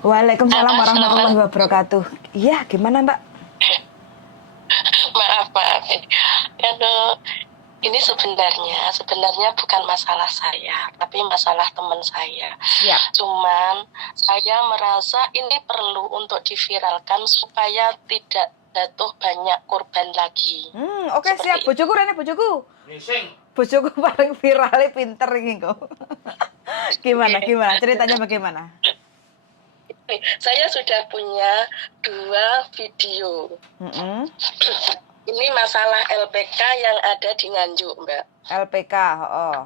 Waalaikumsalam warahmatullahi Assalamualaikum. wabarakatuh. Iya, gimana Mbak? Maaf. Aduh, ini sebenarnya bukan masalah saya, tapi masalah teman saya. Siap. Cuman saya merasa ini perlu untuk diviralkan supaya tidak jatuh banyak korban lagi. Oke, siap. Seperti itu. Bojoku Rene, bojoku. Bojoku paling viralnya pinter ini kok. Gimana? Ceritanya bagaimana? Saya sudah punya 2 video. Mm-mm. Ini masalah LPK yang ada di Nganjuk, Mbak. LPK, oh.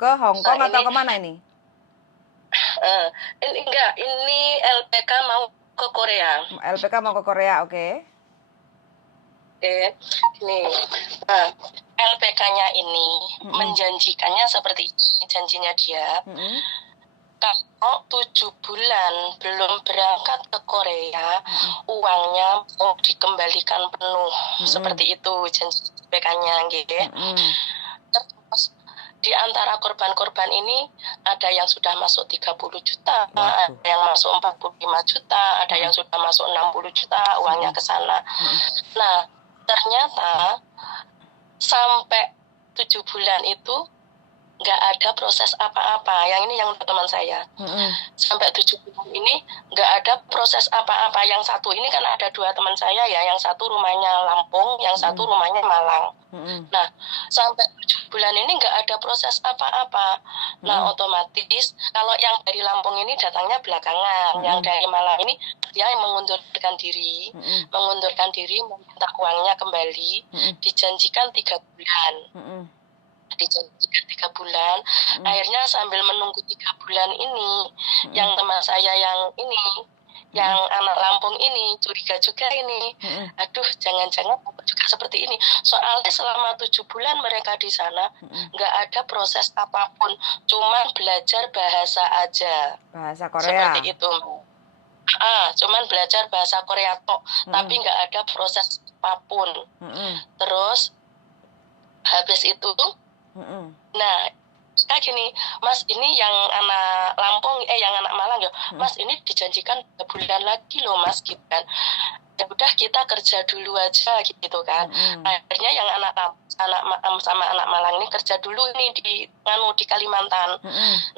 Ke Hong Kong Nah, atau ini kemana ini? ini LPK mau ke Korea. LPK mau ke Korea, oke. Oke, ini. Nah, LPK-nya ini menjanjikannya seperti ini, janjinya dia. Kalau 7 bulan belum berangkat ke Korea, uangnya mau dikembalikan penuh. Seperti itu janji LPK-nya, gitu. Terus di antara korban-korban ini ada yang sudah masuk 30 juta, ada yang masuk 45 juta, ada yang sudah masuk 60 juta, uangnya ke sana. Nah, ternyata sampai 7 bulan itu nggak ada proses apa-apa. Yang ini yang teman saya. Sampai 7 bulan ini nggak ada proses apa-apa. Yang satu ini kan ada 2 teman saya ya. Yang satu rumahnya Lampung, yang satu rumahnya Malang. Nah, sampai 7 bulan ini nggak ada proses apa-apa. Nah, otomatis kalau yang dari Lampung ini datangnya belakangan. Yang dari Malang ini dia mengundurkan diri, meminta uangnya kembali, dijanjikan 3 bulan. Dijanjikan 3 bulan. Akhirnya sambil menunggu 3 bulan ini, yang teman saya yang ini, yang anak Lampung ini curiga juga ini. Aduh, jangan-jangan juga seperti ini. Soalnya selama 7 bulan mereka di sana nggak ada proses apapun, cuma belajar bahasa aja. Bahasa Korea. Seperti itu. Cuman belajar bahasa Korea tok, tapi nggak ada proses apapun. Terus habis itu, nah, kayak gini, Mas, ini yang anak Lampung, yang anak Malang ya, Mas, ini dijanjikan 3 bulan lagi loh, Mas, gitu kan. Ya udah kita kerja dulu aja gitu kan. Akhirnya yang sama anak Malang ini kerja dulu ini di Kalimantan.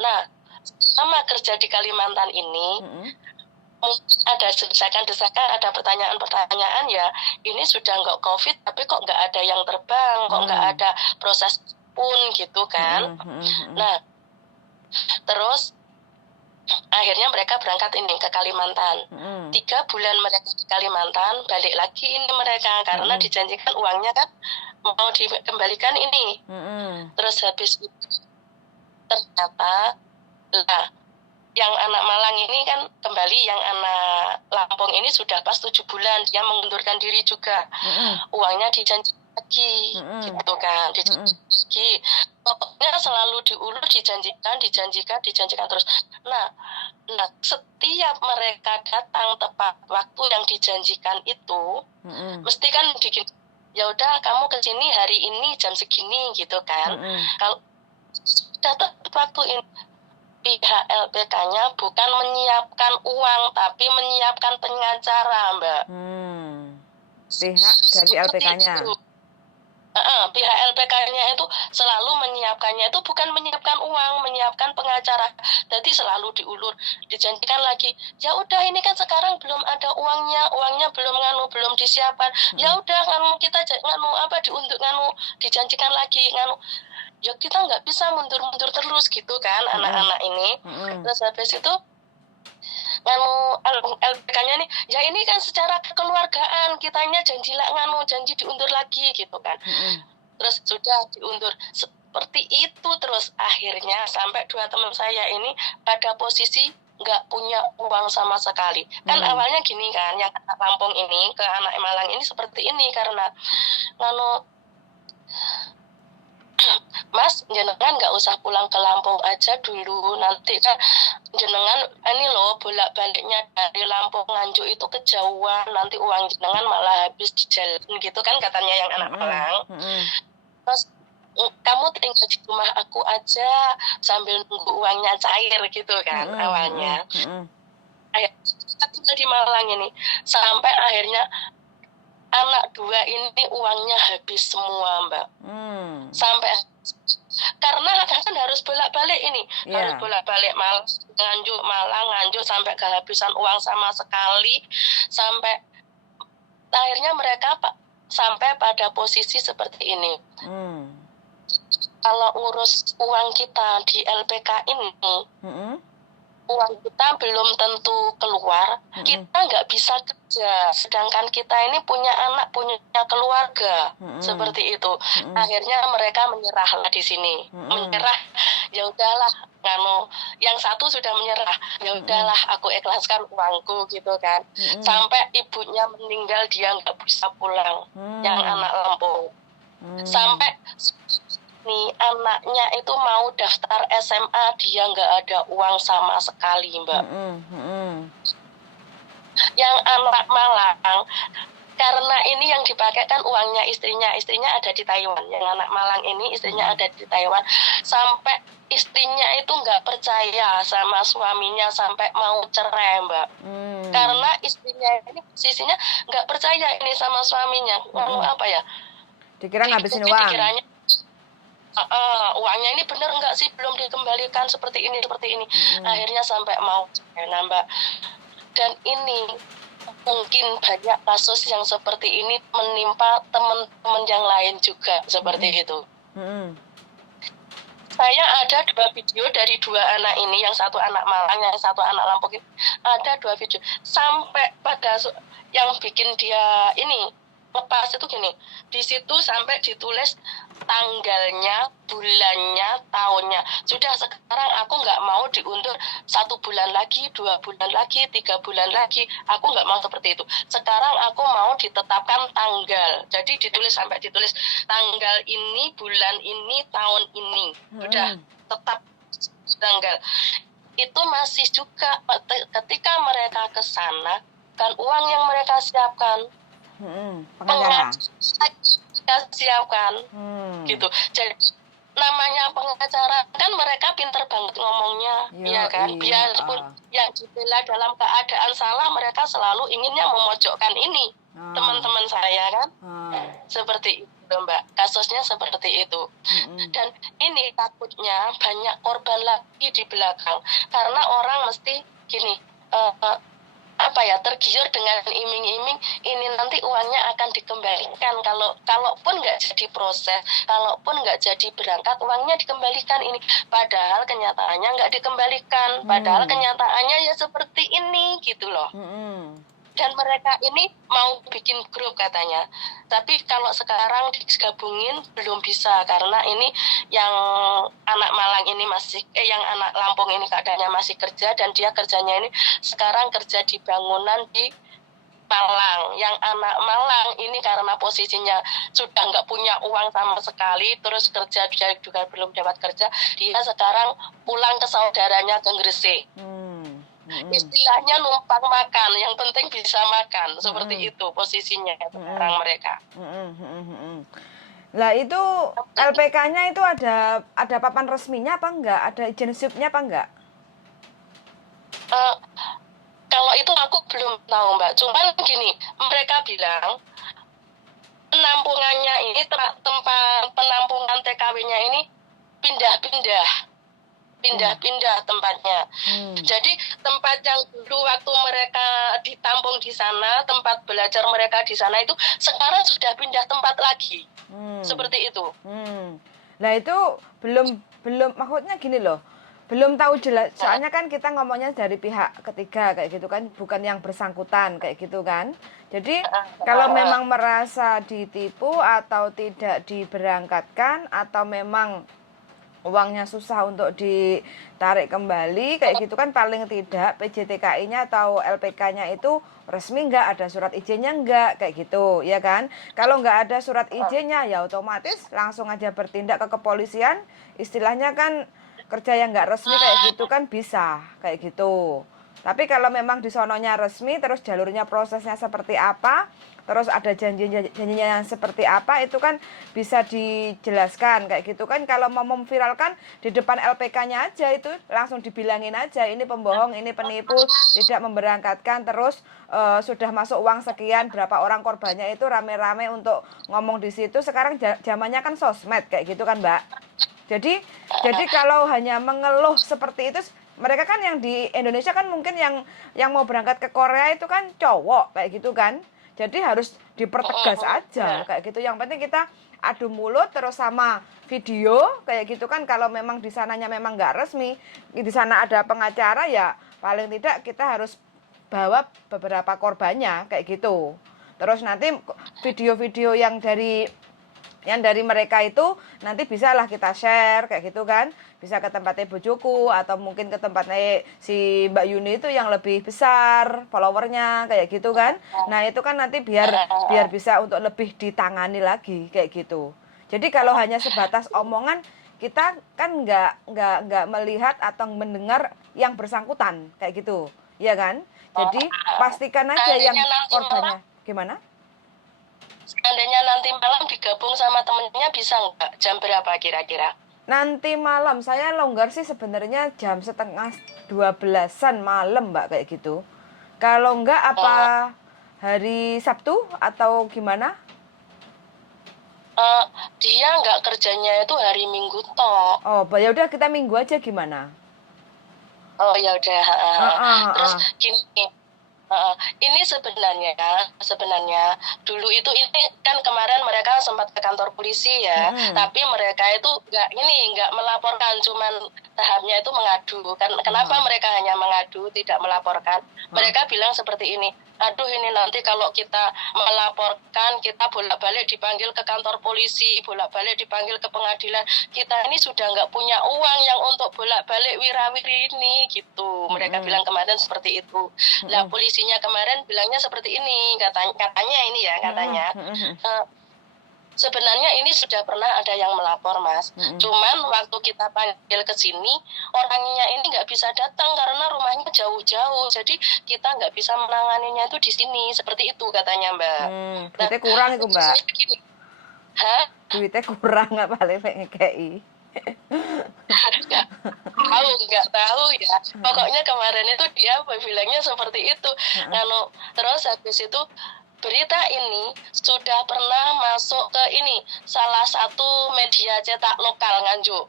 Nah, sama kerja di Kalimantan ini, ada desakan-desakan, ada pertanyaan-pertanyaan ya, ini sudah nggak COVID, tapi kok nggak ada yang terbang, kok nggak ada proses pun gitu kan. Nah, terus akhirnya mereka berangkat ini ke Kalimantan. 3 bulan mereka di Kalimantan, balik lagi ini mereka karena dijanjikan uangnya kan mau dikembalikan ini. Terus habis itu ternyata yang anak Malang ini kan kembali, yang anak Lampung ini sudah pas 7 bulan dia mengundurkan diri juga. Uangnya dijanjikan lagi gitu kan, dijanjikan. Pokoknya selalu diulur, dijanjikan terus. Nah, setiap mereka datang tepat waktu yang dijanjikan itu, mesti kan bikin, ya udah kamu ke sini hari ini jam segini gitu kan. Kalau datang tepat waktu ini, pihak LPK-nya bukan menyiapkan uang, tapi menyiapkan pengacara, Mbak. Pihak dari LPK-nya. Pihak LPK-nya itu selalu menyiapkannya itu bukan menyiapkan uang, menyiapkan pengacara. Jadi selalu diulur, dijanjikan lagi. Ya udah ini kan sekarang belum ada uangnya belum disiapkan. Ya udah kita dijanjikan lagi ya kita nggak bisa mundur-mundur terus gitu kan, anak-anak ini. Terus habis itu LPK-nya nih, ya ini kan secara kekeluargaan kitanya janji diundur lagi gitu kan. Terus sudah diundur seperti itu, terus akhirnya sampai 2 teman saya ini pada posisi nggak punya uang sama sekali. Kan awalnya gini kan, yang anak Lampung ini ke anak Malang ini seperti ini karena Mas, jenengan nggak usah pulang ke Lampung aja dulu, nanti kan jenengan ini loh bolak-baliknya dari Lampung Nganjuk itu kejauhan, nanti uang jenengan malah habis di jalan gitu kan, katanya yang anak Malang. Terus kamu tinggal di rumah aku aja sambil nunggu uangnya cair gitu kan awalnya. Kita tinggal di Malang ini sampai akhirnya anak 2 ini uangnya habis semua, Mbak. Sampai karena kan harus bolak-balik ini, harus bolak-balik Malang Nganjuk sampai kehabisan uang sama sekali, sampai akhirnya mereka sampai pada posisi seperti ini. Kalau ngurus uang kita di LPK ini, uang kita belum tentu keluar, kita nggak bisa kerja. Sedangkan kita ini punya anak, punya keluarga, seperti itu. Akhirnya mereka menyerahlah di sini, menyerah. Ya udahlah, yang satu sudah menyerah. Ya udahlah, aku ikhlaskan uangku gitu kan. Sampai ibunya meninggal, dia nggak bisa pulang, yang anak Lampung. Sampai nih anaknya itu mau daftar SMA, dia nggak ada uang sama sekali, Mbak. Yang anak Malang, karena ini yang dipakai kan uangnya istrinya ada di Taiwan. Yang anak Malang ini istrinya ada di Taiwan, sampai istrinya itu nggak percaya sama suaminya sampai mau cerai, Mbak. Karena istrinya ini posisinya nggak percaya ini sama suaminya. Apa ya? Dikira ngabisin uang. Dikiranya uangnya ini benar nggak sih, belum dikembalikan seperti ini. Akhirnya sampai mau nambah. Dan ini mungkin banyak kasus yang seperti ini menimpa teman-teman yang lain juga seperti itu. Saya ada 2 video dari 2 anak ini, yang satu anak Malang, yang satu anak Lampung. Ada 2 video sampai pada yang bikin dia ini lepas itu gini, di situ sampai ditulis tanggalnya, bulannya, tahunnya. Sudah, sekarang aku nggak mau diundur 1 bulan lagi, 2 bulan lagi, 3 bulan lagi. Aku nggak mau seperti itu. Sekarang aku mau ditetapkan tanggal. Jadi ditulis sampai ditulis tanggal ini, bulan ini, tahun ini. Sudah tetap tanggal. Itu masih juga ketika mereka ke sana, kan uang yang mereka siapkan, pengacara siapkan, gitu. Jadi namanya pengacara kan mereka pinter banget ngomongnya, ya kan. Biarpun yang dibela dalam keadaan salah, mereka selalu inginnya memojokkan ini teman-teman saya kan, seperti itu, Mbak. Kasusnya seperti itu. Dan ini takutnya banyak korban lagi di belakang, karena orang mesti gini, tergiur dengan iming-iming ini nanti uangnya akan dikembalikan, kalaupun nggak jadi proses, kalaupun nggak jadi berangkat, uangnya dikembalikan ini. Padahal kenyataannya nggak dikembalikan, padahal kenyataannya ya seperti ini gitu loh. Dan mereka ini mau bikin grup katanya, tapi kalau sekarang digabungin belum bisa, karena ini yang anak Malang ini yang anak Lampung ini keadaannya masih kerja, dan dia kerjanya ini sekarang kerja di bangunan di Malang. Yang anak Malang ini karena posisinya sudah nggak punya uang sama sekali, terus kerja dia juga belum dapat kerja, dia sekarang pulang ke saudaranya ke Gresik. Istilahnya numpang makan, yang penting bisa makan, seperti itu posisinya sekarang mereka. Lah itu LPK-nya itu ada papan resminya apa enggak? Ada izin SIP-nya apa enggak? Kalau itu aku belum tahu, Mbak. Cuman gini, mereka bilang penampungannya ini, tempat penampungan TKW-nya ini pindah-pindah tempatnya. Jadi tempat yang dulu waktu mereka ditampung di sana, tempat belajar mereka di sana itu sekarang sudah pindah tempat lagi. Seperti itu. Nah itu belum maksudnya gini loh. Belum tahu jelas, soalnya kan kita ngomongnya dari pihak ketiga kayak gitu kan, bukan yang bersangkutan kayak gitu kan. Jadi kalau memang merasa ditipu atau tidak diberangkatkan, atau memang uangnya susah untuk ditarik kembali kayak gitu kan, paling tidak PJTKI-nya atau LPK-nya itu resmi nggak, ada surat izinnya nggak, kayak gitu ya kan. Kalau nggak ada surat izinnya ya otomatis langsung aja bertindak ke kepolisian, istilahnya kan kerja yang nggak resmi kayak gitu kan bisa kayak gitu. Tapi kalau memang di sononya resmi, terus jalurnya prosesnya seperti apa, terus ada janjinya yang seperti apa, itu kan bisa dijelaskan kayak gitu kan. Kalau mau memviralkan di depan LPK-nya aja itu langsung dibilangin aja ini pembohong, ini penipu, tidak memberangkatkan, terus sudah masuk uang sekian, berapa orang korbannya, itu rame-rame untuk ngomong di situ. Sekarang zamannya kan sosmed kayak gitu kan, Mbak. Jadi kalau hanya mengeluh seperti itu, mereka kan yang di Indonesia kan mungkin yang mau berangkat ke Korea itu kan cowok kayak gitu kan. Jadi harus dipertegas aja kayak gitu. Yang penting kita adu mulut terus sama video kayak gitu kan. Kalau memang di sananya memang nggak resmi, di sana ada pengacara, ya paling tidak kita harus bawa beberapa korbannya kayak gitu. Terus nanti video-video yang dari mereka itu nanti bisalah kita share kayak gitu kan, bisa ke tempatnya Bojoku atau mungkin ke tempatnya si Mbak Yuni itu yang lebih besar followernya kayak gitu kan. Nah itu kan nanti biar bisa untuk lebih ditangani lagi kayak gitu. Jadi kalau hanya sebatas omongan, kita kan nggak melihat atau mendengar yang bersangkutan kayak gitu, ya kan? Jadi pastikan aja yang korbannya. Gimana? Seandainya nanti malam digabung sama temennya bisa nggak? Jam berapa kira-kira? Nanti malam saya longgar sih sebenarnya jam 11:30 malam, Mbak, kayak gitu. Kalau enggak apa hari Sabtu atau gimana? Dia nggak kerjanya itu hari Minggu toh. Oh, ya udah kita Minggu aja gimana? Oh ya udah. Terus gini. Ini sebenarnya dulu itu ini kan kemarin mereka sempat ke kantor polisi ya, tapi mereka itu nggak melaporkan, cuman tahapnya itu mengadu kan. Kenapa mereka hanya mengadu tidak melaporkan? Mereka bilang seperti ini, aduh ini nanti kalau kita melaporkan kita bolak-balik dipanggil ke kantor polisi, bolak-balik dipanggil ke pengadilan, kita ini sudah nggak punya uang yang untuk bolak-balik wirawiri ini gitu. Mereka bilang kemarin seperti itu. Nah polisinya kemarin bilangnya seperti ini, katanya ini ya katanya. Sebenarnya ini sudah pernah ada yang melapor, Mas. Cuman waktu kita panggil ke sini, orangnya ini nggak bisa datang karena rumahnya jauh-jauh. Jadi kita nggak bisa menanganinya itu di sini. Seperti itu katanya, Mbak. Duitnya kurang itu, Mbak. Hah? Duitnya kurang nggak paling ngekei. Nggak tahu ya. Pokoknya kemarin itu dia bilangnya seperti itu. Terus habis itu berita ini sudah pernah masuk ke ini salah satu media cetak lokal Nganjuk.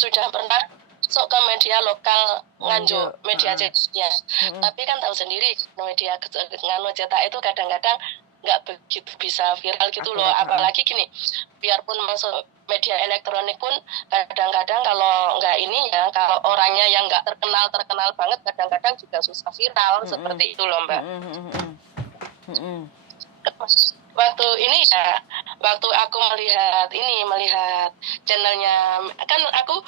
Sudah pernah masuk ke media lokal Nganjuk, media cetaknya. Tapi kan tahu sendiri media cetak itu kadang-kadang nggak begitu bisa viral gitu loh. Apalagi gini, biarpun masuk media elektronik pun kadang-kadang kalau nggak ini ya, kalau orangnya yang nggak terkenal banget kadang-kadang juga susah viral seperti itu loh, Mbak. Waktu ini ya, waktu aku melihat channelnya, kan aku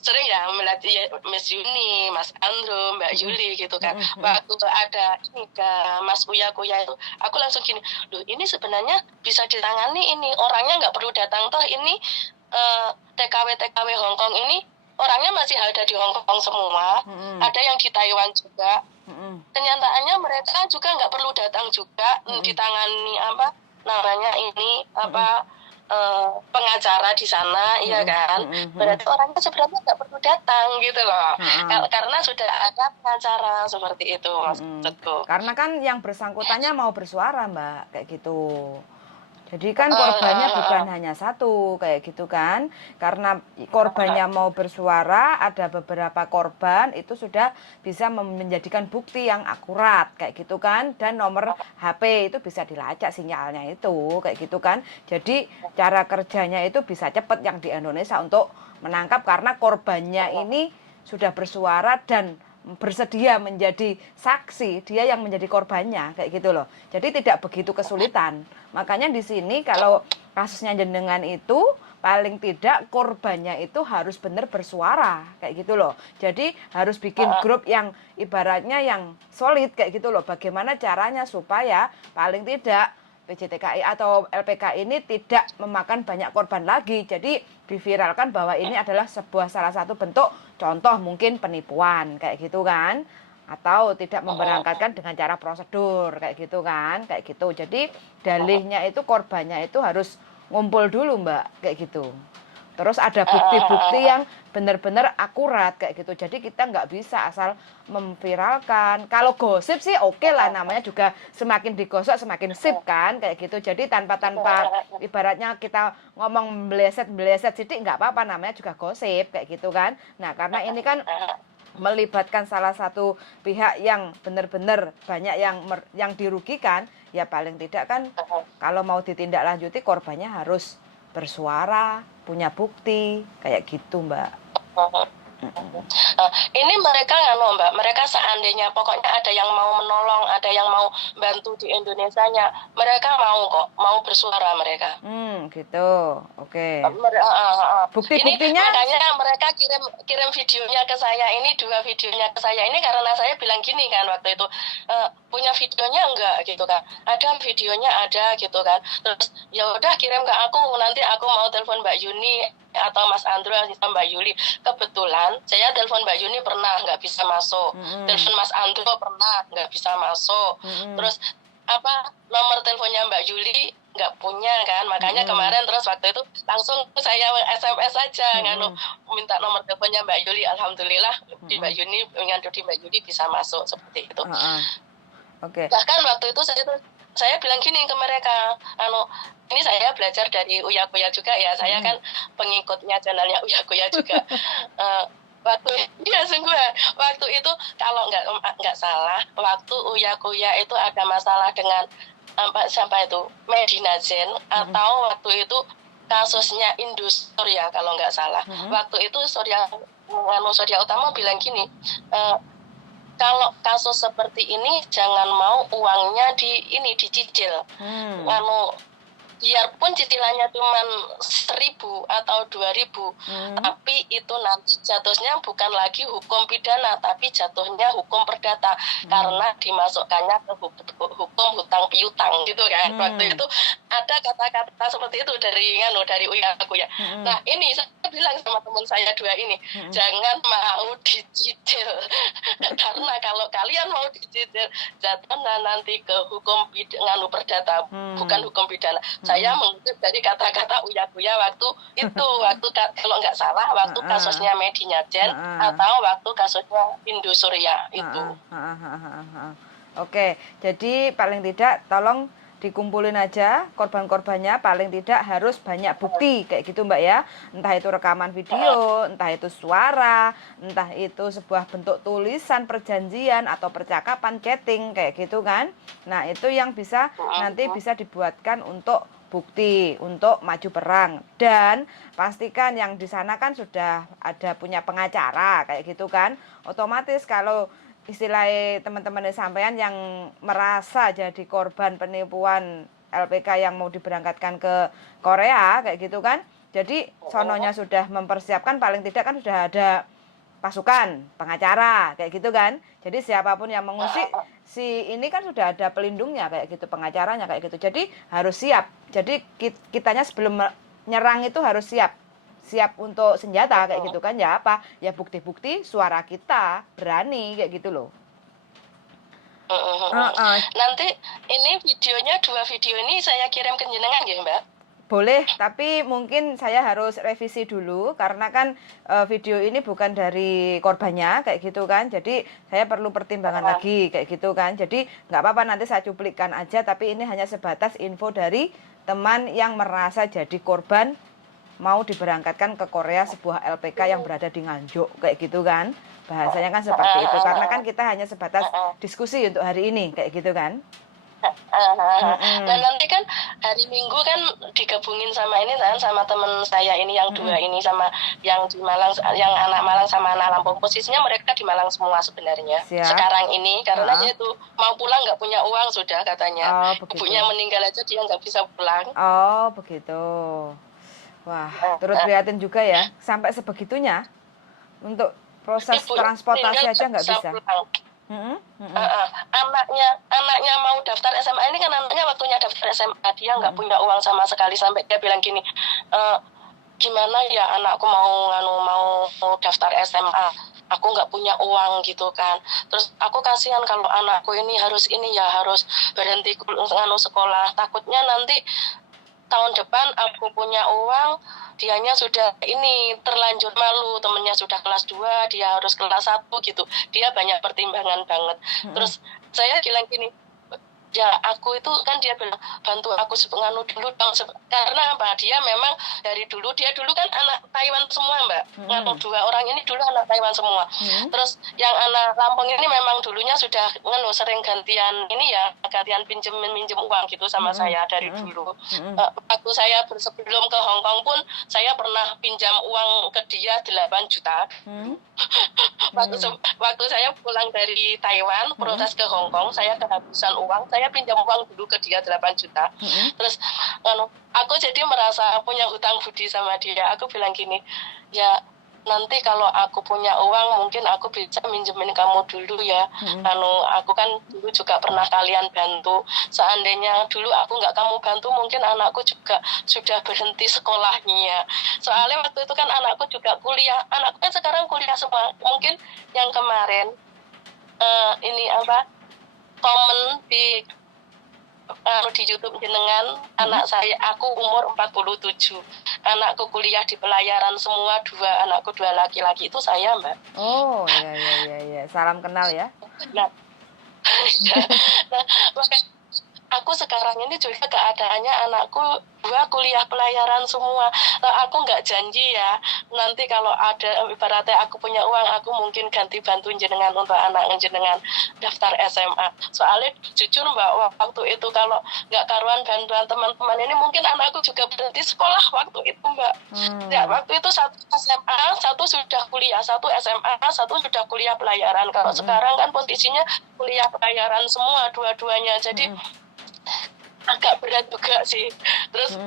sering ya melihat Mas Yuni, Mas Andro, Mbak Yuli gitu kan. Waktu ada Mas Uya itu, aku langsung gini, loh ini sebenarnya bisa ditangani ini, orangnya nggak perlu datang toh ini TKW Hongkong ini orangnya masih ada di Hongkong semua, ada yang di Taiwan juga. Kenyataannya mereka juga nggak perlu datang juga ditangani pengacara di sana, iya kan? Berarti orangnya sebenarnya nggak perlu datang gitu loh, karena sudah ada pengacara seperti itu, maksudku. Karena kan yang bersangkutannya mau bersuara, Mbak, kayak gitu. Jadi kan korbannya bukan hanya satu kayak gitu kan. Karena korbannya mau bersuara, ada beberapa korban itu sudah bisa menjadikan bukti yang akurat kayak gitu kan. Dan nomor HP itu bisa dilacak sinyalnya itu kayak gitu kan. Jadi cara kerjanya itu bisa cepat yang di Indonesia untuk menangkap, karena korbannya ini sudah bersuara dan bersedia menjadi saksi, dia yang menjadi korbannya kayak gitu loh. Jadi tidak begitu kesulitan. Makanya di sini kalau kasusnya jenengan itu paling tidak korbannya itu harus benar bersuara kayak gitu loh. Jadi harus bikin grup yang ibaratnya yang solid kayak gitu loh. Bagaimana caranya supaya paling tidak PJTKI atau LPK ini tidak memakan banyak korban lagi. Jadi diviralkan bahwa ini adalah salah satu bentuk contoh mungkin penipuan kayak gitu kan. atau tidak memberangkatkan dengan cara prosedur kayak gitu kan, kayak gitu. Jadi dalihnya itu korbannya itu harus ngumpul dulu Mbak kayak gitu. Terus ada bukti-bukti yang benar-benar akurat kayak gitu. Jadi kita nggak bisa asal memviralkan. Kalau gosip sih oke lah, namanya juga semakin digosok semakin sip kan kayak gitu. Jadi tanpa ibaratnya kita ngomong meleset sidik nggak apa-apa, namanya juga gosip kayak gitu kan. Nah karena ini kan melibatkan salah satu pihak yang benar-benar banyak yang dirugikan, ya paling tidak kan kalau mau ditindaklanjuti korbannya harus bersuara, punya bukti, kayak gitu Mbak. Ini mereka Mbak, mereka seandainya pokoknya ada yang mau menolong, ada yang mau bantu di Indonesianya, mereka mau kok, mau bersuara mereka. Gitu, oke. Bukti-buktinya? Makanya mereka kirim videonya ke saya. Ini 2 videonya ke saya. Ini karena saya bilang gini kan waktu itu, punya videonya enggak gitu kan? Ada videonya ada gitu kan. Terus ya udah kirim ke aku, nanti aku mau telepon Mbak Yuni atau Mas Andro atau Mbak Yuli. Kebetulan saya telepon Mbak Yuni pernah nggak bisa masuk, telepon Mas Andro pernah nggak bisa masuk, terus nomor teleponnya Mbak Yuli nggak punya kan, makanya kemarin terus waktu itu langsung saya SMS aja minta nomor teleponnya Mbak Yuli. Alhamdulillah di Mbak Yuni, di Mbak Yuli bisa masuk seperti itu. Bahkan waktu itu saya bilang gini ke mereka, ini saya belajar dari Uya Kuya juga ya, saya kan pengikutnya channelnya Uya Kuya juga. Waktu itu kalau nggak salah, waktu Uya Kuya itu ada masalah dengan sampai itu Medinazen, atau waktu itu kasusnya Industri ya kalau nggak salah. Waktu itu Surya Utama bilang gini, kalau kasus seperti ini jangan mau uangnya dicicil. Biarpun cicilannya cuma 1.000 atau 2.000, tapi itu nanti jatuhnya bukan lagi hukum pidana, tapi jatuhnya hukum perdata, karena dimasukkannya ke hukum hutang piutang gitu kan. Waktu itu ada kata-kata seperti itu dari Uya Kuya. Nah ini saya bilang sama teman saya 2 ini, jangan mau dicicil, karena kalau kalian mau dicicil jatuhnya nanti ke hukum perdata, bukan hukum pidana. Saya mengutip dari kata-kata Uya Kuya waktu itu, kalau nggak salah waktu kasusnya Medinazen atau waktu kasusnya Indosuria itu. Oke, jadi paling tidak tolong dikumpulin aja korban-korbannya, paling tidak harus banyak bukti kayak gitu Mbak ya. Entah itu rekaman video, entah itu suara, entah itu sebuah bentuk tulisan perjanjian atau percakapan chatting kayak gitu kan. Nah itu yang bisa nanti bisa dibuatkan untuk bukti untuk maju perang, dan pastikan yang di sana kan sudah ada punya pengacara kayak gitu kan. Otomatis kalau istilahnya teman-teman sampean yang merasa jadi korban penipuan LPK yang mau diberangkatkan ke Korea kayak gitu kan, jadi sononya sudah mempersiapkan, paling tidak kan sudah ada pasukan pengacara kayak gitu kan. Jadi siapapun yang mengusik si ini kan sudah ada pelindungnya kayak gitu, pengacaranya kayak gitu. Jadi harus siap. Jadi kitanya sebelum nyerang itu harus siap untuk senjata kayak gitu kan. Ya apa? Ya bukti-bukti suara kita berani kayak gitu loh. Nanti ini videonya 2 video ini saya kirim ke jenengan ya Mbak? Boleh, tapi mungkin saya harus revisi dulu karena kan video ini bukan dari korbannya kayak gitu kan. Jadi saya perlu pertimbangan lagi kayak gitu kan. Jadi nggak apa-apa, nanti saya cuplikan aja, tapi ini hanya sebatas info dari teman yang merasa jadi korban mau diberangkatkan ke Korea sebuah LPK yang berada di Nganjuk kayak gitu kan. Bahasanya kan seperti itu, karena kan kita hanya sebatas diskusi untuk hari ini kayak gitu kan. Dan nanti kan hari Minggu kan digabungin sama ini kan, sama teman saya ini yang 2 ini, sama yang di Malang, yang anak Malang sama anak Lampung. Posisinya mereka di Malang semua sebenarnya. Sekarang ini karena dia tuh mau pulang nggak punya uang sudah katanya. Ibunya meninggal aja dia nggak bisa pulang. Oh begitu. Wah, turut prihatin juga ya, sampai sebegitunya untuk proses transportasi aja nggak bisa. Anaknya mau daftar SMA, ini kan anaknya waktunya daftar SMA, dia nggak punya uang sama sekali, sampai dia bilang gini, gimana ya anakku mau daftar SMA, aku nggak punya uang gitu kan. Terus aku kasihan kalau anakku ini harus berhenti sekolah, takutnya nanti tahun depan aku punya uang, dianya sudah ini terlanjur malu, temennya sudah kelas 2, dia harus kelas 1 gitu. Dia banyak pertimbangan banget. Terus saya bilang gini, ya aku itu kan dia bilang bantu aku nganu dulu dong, karena apa, dia memang dari dulu, dia dulu kan anak Taiwan semua Mbak, nganu 2 orang ini dulu anak Taiwan semua. Terus yang anak Lampung ini memang dulunya sudah nganu sering gantian pinjem uang gitu sama saya dari dulu. Waktu saya sebelum ke Hong Kong pun saya pernah pinjam uang ke dia 8 juta. Waktu saya pulang dari Taiwan proses ke Hong Kong, saya kehabisan uang, saya pinjam uang dulu ke dia 8 juta. Terus aku jadi merasa punya hutang budi sama dia. Aku bilang gini, ya nanti kalau aku punya uang mungkin aku bisa minjemin kamu dulu ya. Aku kan dulu juga pernah kalian bantu. Seandainya dulu aku nggak kamu bantu, mungkin anakku juga sudah berhenti sekolahnya. Soalnya waktu itu kan anakku juga kuliah. Anakku kan sekarang kuliah semua. Mungkin yang kemarin komen di YouTube jenengan, anak saya, aku umur 47, anakku kuliah di pelayaran semua, 2 anakku 2 laki-laki, itu saya Mbak. Oh iya, salam kenal ya. Nah, aku sekarang ini juga keadaannya anakku 2 kuliah pelayaran semua. Aku nggak janji ya, nanti kalau ada ibaratnya aku punya uang, aku mungkin ganti bantuin jenengan untuk anak jenengan daftar SMA. Soalnya jujur Mbak, waktu itu kalau nggak karuan bantuan teman-teman ini, mungkin anakku juga berhenti sekolah waktu itu Mbak. Ya, waktu itu 1 SMA, 1 sudah kuliah, 1 SMA, 1 sudah kuliah pelayaran. Kalau sekarang kan kondisinya kuliah pelayaran semua dua-duanya, jadi agak berat juga sih. Terus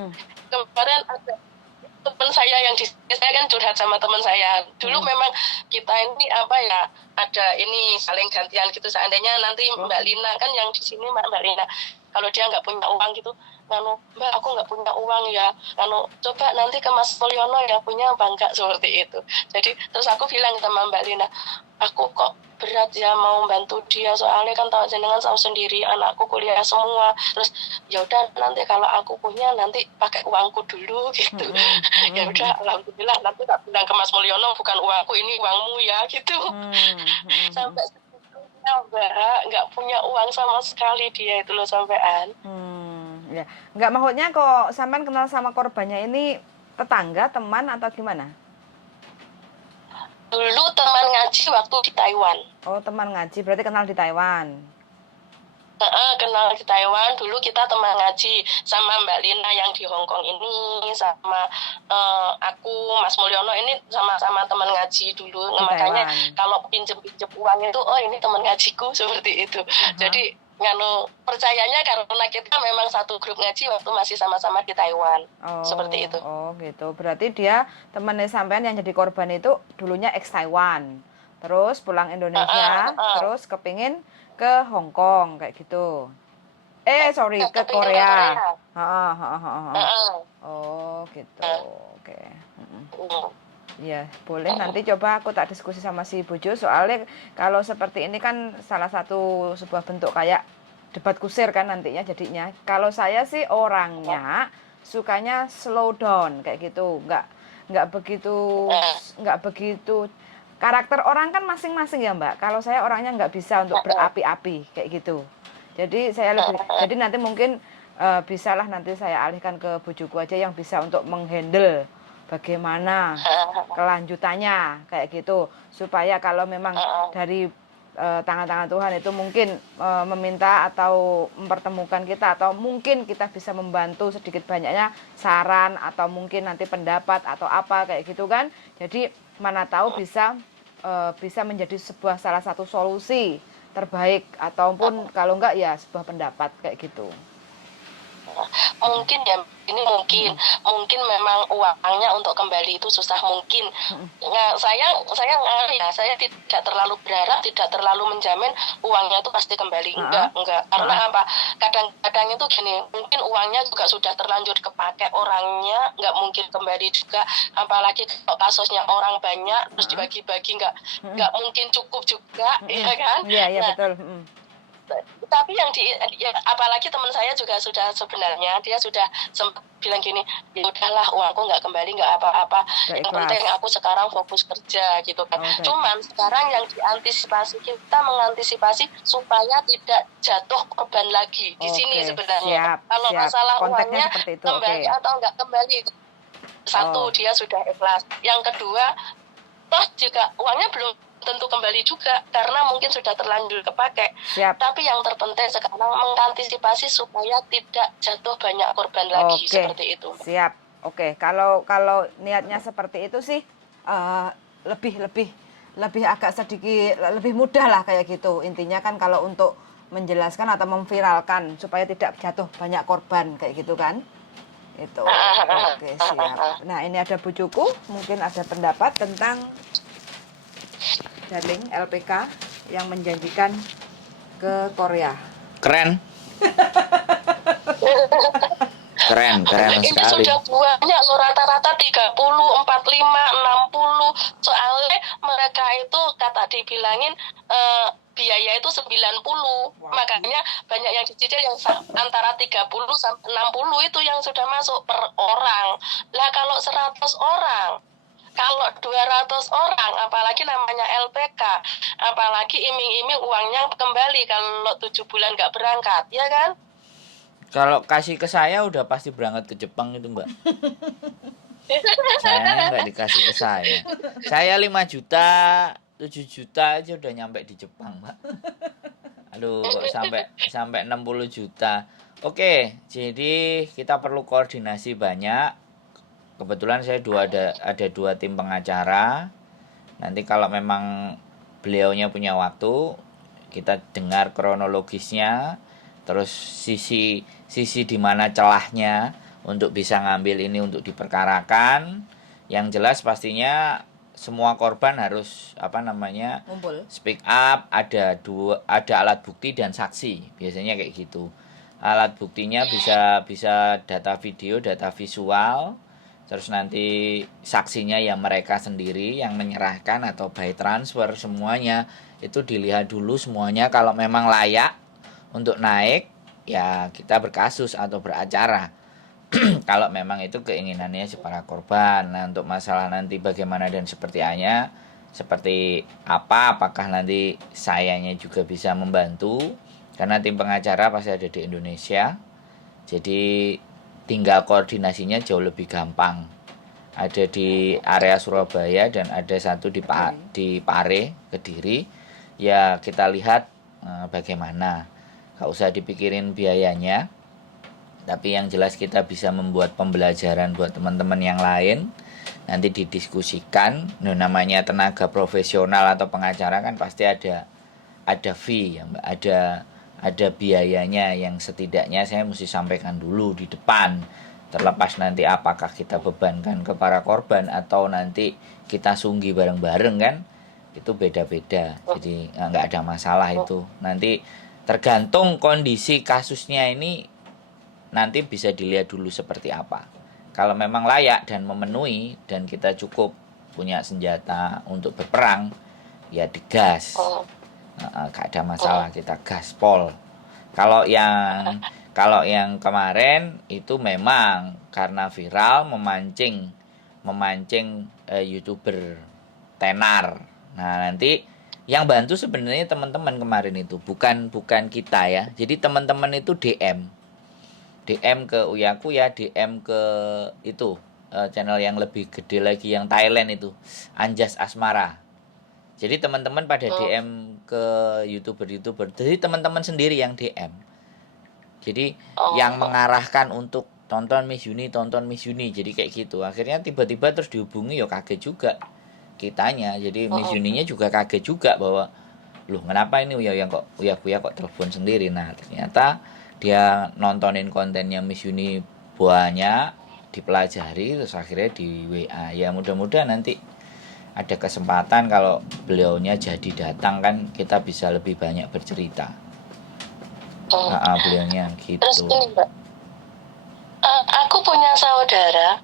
kemarin ada teman saya yang di sini, saya kan curhat sama teman saya. Dulu memang kita ini ada ini saling gantian gitu. Seandainya nanti Mbak Lina kan yang di sini, Mbak Lina, kalau dia nggak punya uang gitu, Mbak aku nggak punya uang ya, coba nanti ke Mas Mulyono ya, punya apa enggak, seperti itu. Jadi terus aku bilang sama Mbak Lina, aku kok berat ya mau bantu dia, soalnya kan tahu jenengan tahu sendiri anakku kuliah semua. Terus ya udah, nanti kalau aku punya nanti pakai uangku dulu gitu. Ya udah, alhamdulillah, nanti tak bilang ke Mas Mulyono, bukan uangku ini, uangmu ya gitu. Sampai segitunya Mbak, nggak punya uang sama sekali dia itu loh sampean. Ya, nggak, maksudnya kok sampean kenal sama korbannya ini tetangga, teman atau gimana? Dulu teman ngaji waktu di Taiwan. Oh, teman ngaji, berarti kenal di Taiwan. Kenal di Taiwan, dulu kita teman ngaji sama Mbak Lina yang di Hong Kong ini, sama aku, Mas Mulyono ini sama-sama teman ngaji dulu. Nah, makanya kalau pinjem-pinjem uang itu, oh ini teman ngajiku, seperti itu. Jadi percayanya karena kita memang satu grup ngaji waktu masih sama-sama di Taiwan. Seperti itu. Oh gitu, berarti dia temannya sampean yang jadi korban itu dulunya ex Taiwan, terus pulang Indonesia, terus kepingin ke Hong Kong kayak gitu. Ke Korea. Oh gitu, oke. Ya boleh, nanti coba aku tak diskusi sama si Bojo, soalnya kalau seperti ini kan salah satu sebuah bentuk kayak debat kusir kan nantinya jadinya. Kalau saya sih orangnya sukanya slow down kayak gitu, nggak begitu, karakter orang kan masing-masing ya Mbak. Kalau saya orangnya nggak bisa untuk berapi-api kayak gitu, jadi saya jadi nanti mungkin bisalah nanti saya alihkan ke bojoku aja yang bisa untuk menghandle bagaimana kelanjutannya kayak gitu, supaya kalau memang dari tangan-tangan Tuhan itu mungkin meminta atau mempertemukan kita, atau mungkin kita bisa membantu sedikit banyaknya saran atau mungkin nanti pendapat atau apa kayak gitu kan. Jadi mana tahu bisa menjadi sebuah salah satu solusi terbaik, ataupun kalau enggak ya sebuah pendapat kayak gitu. Mungkin ya, ini mungkin memang uangnya untuk kembali itu susah mungkin. Nah, saya tidak terlalu berharap, tidak terlalu menjamin uangnya itu pasti kembali. Enggak. Karena apa? Kadang-kadang itu gini, mungkin uangnya juga sudah terlanjur kepake orangnya, nggak mungkin kembali juga. Apalagi kalau kasusnya orang banyak, terus dibagi-bagi nggak mungkin cukup juga, ya kan? Iya, betul. Tapi apalagi teman saya juga sebenarnya dia sudah sempat bilang gini, ya udahlah uangku nggak kembali nggak apa-apa, yang penting aku sekarang fokus kerja gitu kan. Cuman sekarang yang kita mengantisipasi supaya tidak jatuh korban lagi di sini sebenarnya. Kalau masalah uangnya kembali atau nggak kembali, satu dia sudah ikhlas, yang kedua toh juga uangnya belum tentu kembali juga karena mungkin sudah terlanjur kepake. Tapi yang terpenting sekarang mengantisipasi supaya tidak jatuh banyak korban lagi, seperti itu. Siap. Kalau niatnya seperti itu sih lebih agak sedikit lebih mudah lah kayak gitu. Intinya kan kalau untuk menjelaskan atau memviralkan supaya tidak jatuh banyak korban kayak gitu kan. Itu. Siap. Nah, ini ada bujuku, mungkin ada pendapat tentang Darling LPK yang menjanjikan ke Korea. Keren ini sekali. Sudah banyak loh, rata-rata 30, 45, 60. Soalnya mereka itu kata dibilangin biaya itu 90. Makanya banyak yang dicicil yang antara 30 sampai 60 itu yang sudah masuk per orang. Lah kalau 100 orang, kalau 200 orang, apalagi namanya LPK, apalagi iming-iming uangnya kembali kalau 7 bulan nggak berangkat, ya kan? Kalau kasih ke saya udah pasti berangkat ke Jepang itu, Mbak. Saya nggak dikasih ke saya. Saya 5 juta, 7 juta aja udah nyampe di Jepang, Mbak. Aduh, kok sampai 60 juta. Oke, jadi kita perlu koordinasi banyak. Kebetulan saya ada 2 tim pengacara. Nanti kalau memang beliaunya punya waktu, kita dengar kronologisnya, terus sisi di mana celahnya untuk bisa ngambil ini untuk diperkarakan. Yang jelas pastinya semua korban harus ngumpul. Speak up, ada alat bukti dan saksi. Biasanya kayak gitu. Alat buktinya bisa data video, data visual. Terus nanti saksinya ya mereka sendiri yang menyerahkan atau by transfer, semuanya itu dilihat dulu semuanya. Kalau memang layak untuk naik, ya kita berkasus atau beracara. Kalau memang itu keinginannya si para korban. Nah, untuk masalah nanti bagaimana dan seperti apa, apakah nanti sayanya juga bisa membantu, karena tim pengacara pasti ada di Indonesia. Jadi tinggal koordinasinya jauh lebih gampang. Ada di area Surabaya dan ada satu di Pare, Kediri. Ya kita lihat bagaimana. Gak usah dipikirin biayanya, tapi yang jelas kita bisa membuat pembelajaran buat teman-teman yang lain. Nanti didiskusikan. Nah, namanya tenaga profesional atau pengacara kan pasti ada fee ya, Mbak. Ada biayanya yang setidaknya saya mesti sampaikan dulu di depan. Terlepas nanti apakah kita bebankan ke para korban atau nanti kita sunggi bareng-bareng kan, itu beda-beda. Jadi nggak ada masalah itu. Nanti tergantung kondisi kasusnya ini, nanti bisa dilihat dulu seperti apa. Kalau memang layak dan memenuhi dan kita cukup punya senjata untuk berperang, ya digas. Gak ada masalah, kita gaspol. Kalau yang kemarin itu memang karena viral memancing YouTuber tenar. Nah, nanti yang bantu sebenarnya teman-teman kemarin itu bukan kita ya. Jadi teman-teman itu DM ke Uyakuya, DM ke itu channel yang lebih gede lagi yang Thailand itu, Anjas Asmara. Jadi teman-teman pada DM ke YouTuber. Jadi teman-teman sendiri yang DM. Jadi yang mengarahkan untuk tonton Miss Yuni. Jadi kayak gitu. Akhirnya tiba-tiba terus dihubungi, ya kaget juga kitanya. Jadi Miss Yuninya juga kaget juga bahwa loh kenapa ini Uyakuya kok telepon sendiri. Nah, ternyata dia nontonin kontennya Miss Uni banyak, dipelajari, terus akhirnya di WA. Ya mudah-mudahan nanti ada kesempatan kalau beliaunya jadi datang kan kita bisa lebih banyak bercerita. Beliaunya Terus gitu. ini Mbak, aku punya saudara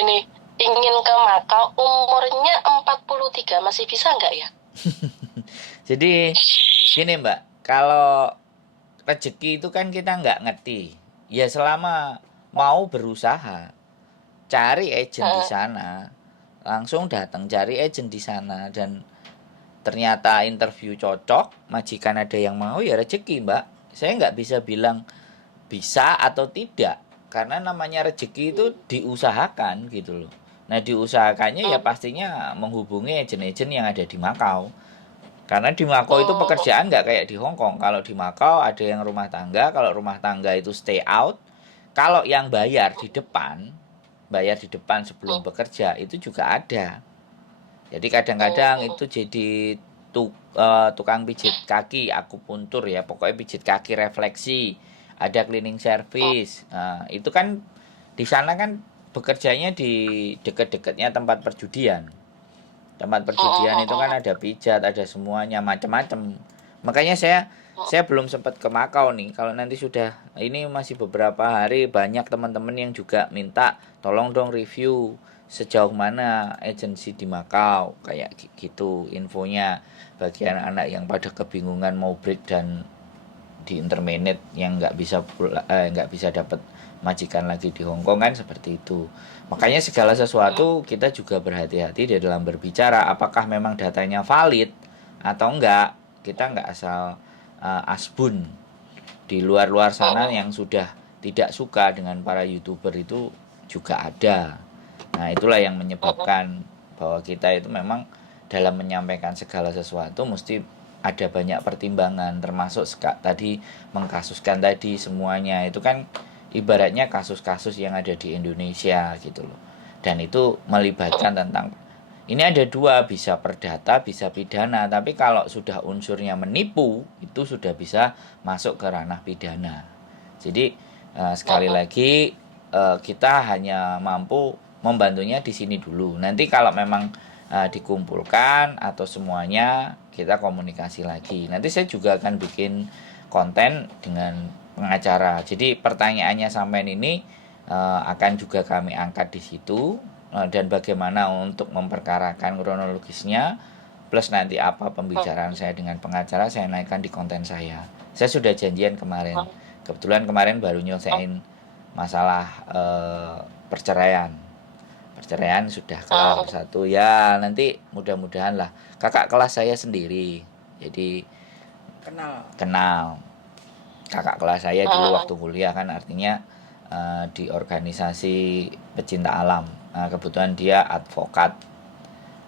ini ingin ke Makau, umurnya 43, masih bisa nggak ya? Jadi gini Mbak, kalau rezeki itu kan kita nggak ngerti. Ya selama mau berusaha, cari agent di sana, langsung datang cari agent di sana, dan ternyata interview cocok, majikan ada yang mau, ya rezeki Mbak. Saya nggak bisa bilang bisa atau tidak, karena namanya rezeki itu diusahakan gitu loh. Nah diusahakannya ya pastinya menghubungi agent-agent yang ada di Makau. Karena di Makau itu pekerjaan nggak kayak di Hong Kong. Kalau di Makau ada yang rumah tangga, kalau rumah tangga itu stay out. Kalau yang bayar di depan sebelum bekerja itu juga ada. Jadi kadang-kadang itu jadi tukang pijit kaki, akupuntur ya, pokoknya pijit kaki refleksi, ada cleaning service. Nah, itu kan di sana kan bekerjanya di dekat-dekatnya tempat perjudian. Tempat perjudian itu kan ada pijat, ada semuanya macam-macam. Makanya saya belum sempat ke Makau nih. Kalau nanti sudah, ini masih beberapa hari, banyak teman-teman yang juga minta tolong dong review sejauh mana agensi di Makau, kayak gitu infonya. Bagian anak yang pada kebingungan mau break dan di intermediate yang nggak bisa dapat majikan lagi di Hong Kong kan seperti itu. Makanya segala sesuatu kita juga berhati-hati di dalam berbicara, apakah memang datanya valid atau enggak. Kita enggak asal asbun. Di luar-luar sana yang sudah tidak suka dengan para YouTuber itu juga ada. Nah, itulah yang menyebabkan bahwa kita itu memang dalam menyampaikan segala sesuatu mesti ada banyak pertimbangan, termasuk tadi mengkasuskan tadi semuanya itu kan ibaratnya kasus-kasus yang ada di Indonesia gitu loh. Dan itu melibatkan tentang ini ada dua, bisa perdata, bisa pidana. Tapi kalau sudah unsurnya menipu, itu sudah bisa masuk ke ranah pidana. Jadi sekali lagi kita hanya mampu membantunya di sini dulu. Nanti kalau memang dikumpulkan atau semuanya, kita komunikasi lagi. Nanti saya juga akan bikin konten dengan pengacara. Jadi pertanyaannya sampai ini akan juga kami angkat di situ, dan bagaimana untuk memperkarakan kronologisnya, plus nanti apa pembicaraan saya dengan pengacara saya naikkan di konten saya. Saya sudah janjian kemarin. Kebetulan kemarin baru nyelesain masalah perceraian. Perceraian sudah kelar satu ya, nanti mudah-mudahan lah. Kakak kelas saya sendiri, jadi kenal kakak kelas saya dulu waktu kuliah kan, artinya di organisasi pecinta alam. Kebetulan dia advokat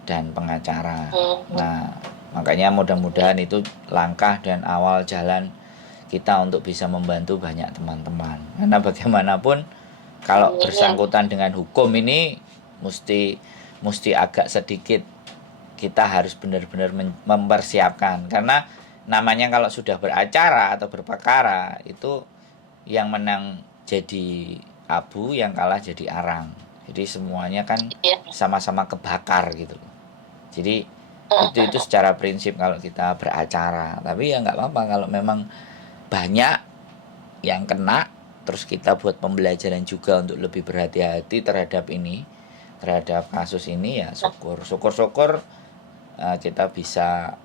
dan pengacara. Nah, makanya mudah-mudahan itu langkah dan awal jalan kita untuk bisa membantu banyak teman-teman. Karena bagaimanapun kalau bersangkutan dengan hukum ini mesti agak sedikit kita harus benar-benar mempersiapkan, karena namanya kalau sudah beracara atau berperkara itu yang menang jadi abu, yang kalah jadi arang. Jadi semuanya kan sama-sama kebakar gitu. Jadi itu secara prinsip kalau kita beracara. Tapi ya nggak apa-apa kalau memang banyak yang kena, terus kita buat pembelajaran juga untuk lebih berhati-hati terhadap kasus ini, ya syukur kita bisa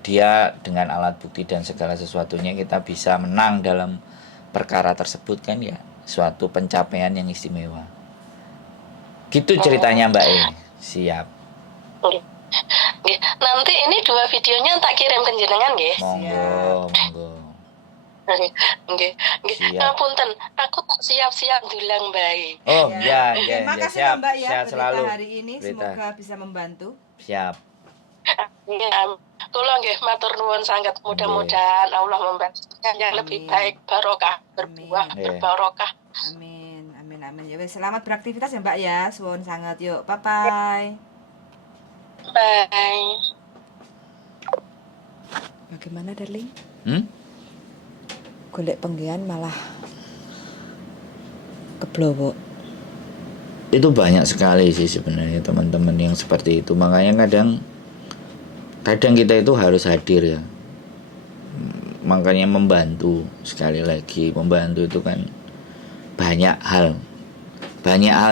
dia dengan alat bukti dan segala sesuatunya kita bisa menang dalam perkara tersebut kan, ya suatu pencapaian yang istimewa. Gitu ceritanya Mbak E. Siap. Nanti ini 2 videonya tak kirim ke jenengan nggih. Monggo. Nggih. Punten, aku tak siap-siap dulang bae. Oh, ya. Makasih Siap, Mbak ya, sehat selalu. hari ini semoga bisa membantu. Siap. Kula nggih matur nuwun sangat, mudah-mudahan Allah memberikan yang lebih baik, barokah, berbuah, berbarokah. Amin. Ya wes, selamat beraktivitas ya Mbak ya. Suwun sangat, yuk. Bye. Bagaimana darling? golek penggian malah keblowok. Itu banyak sekali sih sebenarnya teman-teman yang seperti itu. Makanya kadang kita itu harus hadir ya. Makanya membantu, sekali lagi membantu itu kan banyak hal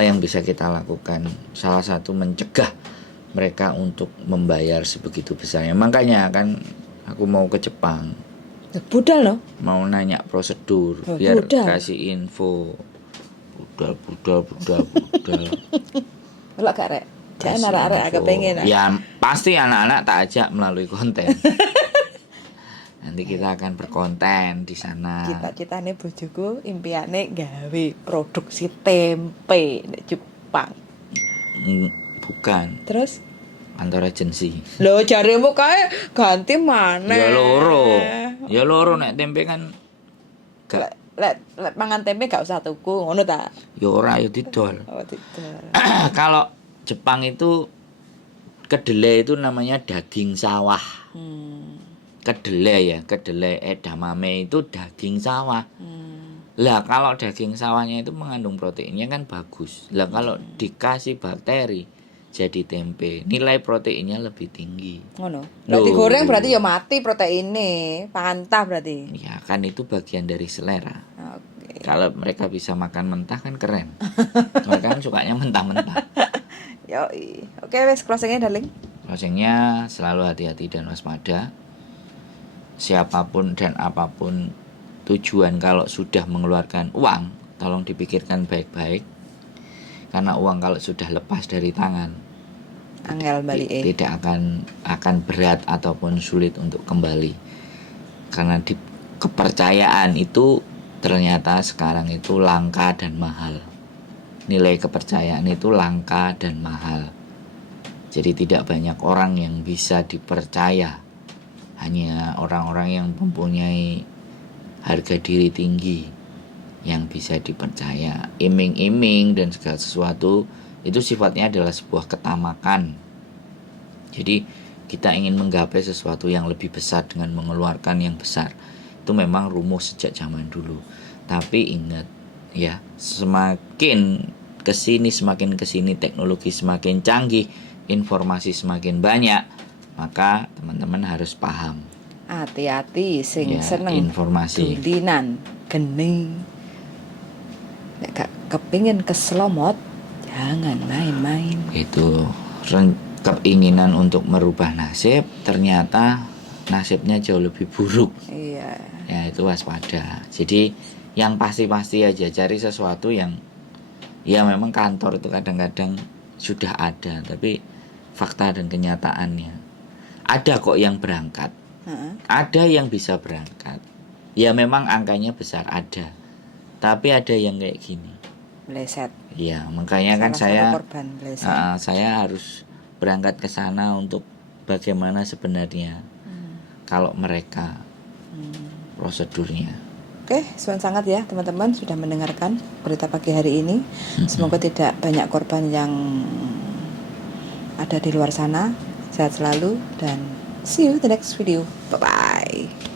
yang bisa kita lakukan. Salah satu mencegah mereka untuk membayar sebegitu besarnya. Makanya kan aku mau ke Jepang, Budal loh. mau nanya prosedur, Oh, biar budal. kasih info. Budal. Kalau gak rek, jangan Kasih arek-arek info. agak pengen. Ya pasti anak-anak tak ajak melalui konten. Nanti kita akan berkonten di sana. Cita-citane bojoku impiane gawe produksi tempe di Jepang. Bukan Terus kantor agensi. lho jaremu kae ganti mana? Ya loro nek tempe kan gak Lek mangan tempe gak usah tuku, ngono ta? ya ora ya didol. Oh, tidak. Kalau Jepang itu kedelai itu namanya daging sawah. Kedelai edamame itu daging sawah. Lah kalau daging sawahnya itu mengandung proteinnya kan bagus. Lah kalau dikasih bakteri jadi tempe, nilai proteinnya lebih tinggi. Ngono. Nek digoreng berarti ya mati proteine, pantah berarti. Ya kan itu bagian dari selera. Oke. Kalau mereka bisa makan mentah kan keren. Mereka kan sukanya mentah-mentah. Yoi. Oke, wes closing-nya darling. Closingnya selalu hati-hati dan waspada. Siapapun dan apapun tujuan kalau sudah mengeluarkan uang, tolong dipikirkan baik-baik. Karena uang kalau sudah lepas dari tangan, Angel balik tidak akan berat ataupun sulit untuk kembali. Karena kepercayaan itu ternyata sekarang itu langka dan mahal. Nilai kepercayaan itu langka dan mahal. Jadi tidak banyak orang yang bisa dipercaya. Hanya orang-orang yang mempunyai harga diri tinggi yang bisa dipercaya. Iming-iming dan segala sesuatu itu sifatnya adalah sebuah ketamakan. Jadi kita ingin menggapai sesuatu yang lebih besar dengan mengeluarkan yang besar. Itu memang rumus sejak zaman dulu. Tapi ingat ya, semakin kesini teknologi semakin canggih, informasi semakin banyak, maka teman-teman harus paham. Hati-hati sing Ya, seneng informasi. dulinan geni. Nek gak kepingin keselomot, jangan main-main. Itu keinginan untuk merubah nasib, ternyata nasibnya jauh lebih buruk. Iya. Ya itu waspada. Jadi yang pasti-pasti aja, cari sesuatu yang ya memang kantor itu kadang-kadang sudah ada, tapi fakta dan kenyataannya ada kok yang berangkat. Ada yang bisa berangkat. Ya memang angkanya besar ada. Tapi ada yang kayak gini. Meleset. Ya, makanya kan korban meleset. saya harus berangkat ke sana untuk bagaimana sebenarnya kalau mereka prosedurnya. Oke, suan sangat ya teman-teman sudah mendengarkan berita pagi hari ini. Semoga tidak banyak korban yang ada di luar sana. Sehat selalu dan see you the next video. Bye-bye.